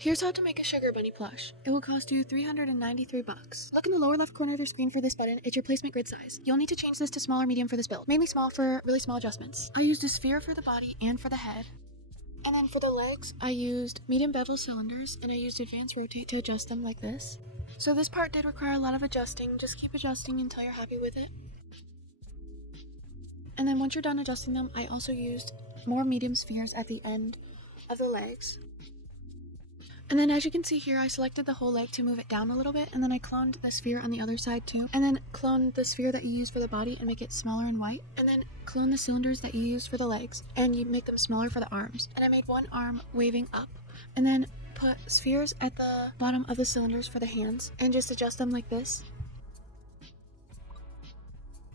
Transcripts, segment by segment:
Here's how to make a sugar bunny plush. It will cost you $393. Look in the lower left corner of your screen for this button. It's your placement grid size. You'll need to change this to small or medium for this build. Mainly small for really small adjustments. I used a sphere for the body and for the head. And then for the legs, I used medium bevel cylinders and I used advanced rotate to adjust them like this. So this part did require a lot of adjusting. Just keep adjusting until you're happy with it. And then once you're done adjusting them, I also used more medium spheres at the end of the legs. And then as you can see here, I selected the whole leg to move it down a little bit, and then I cloned the sphere on the other side too, and then cloned the sphere that you use for the body and make it smaller and white, and then clone the cylinders that you use for the legs, and you make them smaller for the arms. And I made one arm waving up, and then put spheres at the bottom of the cylinders for the hands, and just adjust them like this.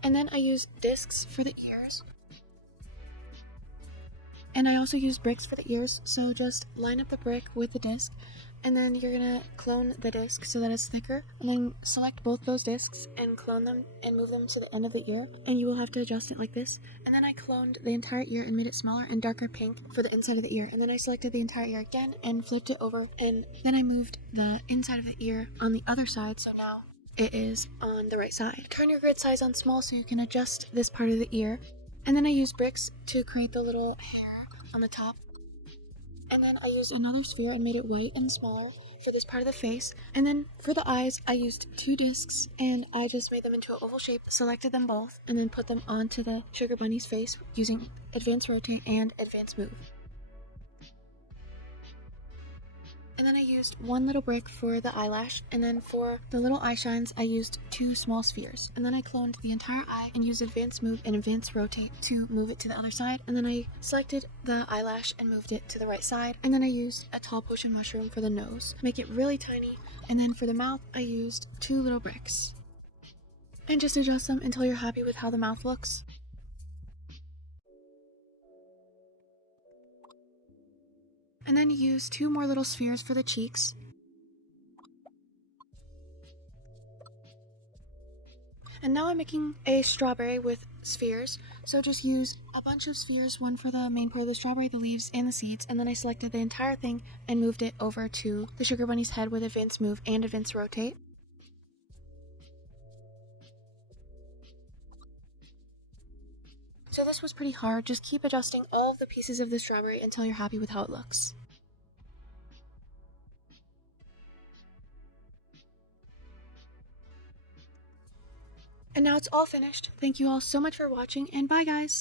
And then I used discs for the ears. And I also use bricks for the ears, so just line up the brick with the disc, and then you're gonna clone the disc so that it's thicker, and then select both those discs and clone them and move them to the end of the ear, and you will have to adjust it like this. And then I cloned the entire ear and made it smaller and darker pink for the inside of the ear, and then I selected the entire ear again and flipped it over, and then I moved the inside of the ear on the other side, so now it is on the right side. Turn your grid size on small so you can adjust this part of the ear, and then I used bricks to create the little hair on the top, and then I used another sphere and made it white and smaller for this part of the face. And then for the eyes, I used two discs and I just made them into an oval shape, selected them both, and then put them onto the sugar bunny's face using advanced rotate and advanced move. And then I used one little brick for the eyelash, and then for the little eye shines, I used two small spheres. And then I cloned the entire eye and used advanced move and advanced rotate to move it to the other side. And then I selected the eyelash and moved it to the right side. And then I used a tall potion mushroom for the nose, make it really tiny. And then for the mouth, I used two little bricks. And just adjust them until you're happy with how the mouth looks. And then use two more little spheres for the cheeks. And now I'm making a strawberry with spheres, so just use a bunch of spheres, one for the main part of the strawberry, the leaves, and the seeds, and then I selected the entire thing and moved it over to the sugar bunny's head with advanced move and advanced rotate. So this was pretty hard, just keep adjusting all of the pieces of the strawberry until you're happy with how it looks. And now it's all finished. Thank you all so much for watching, and bye guys!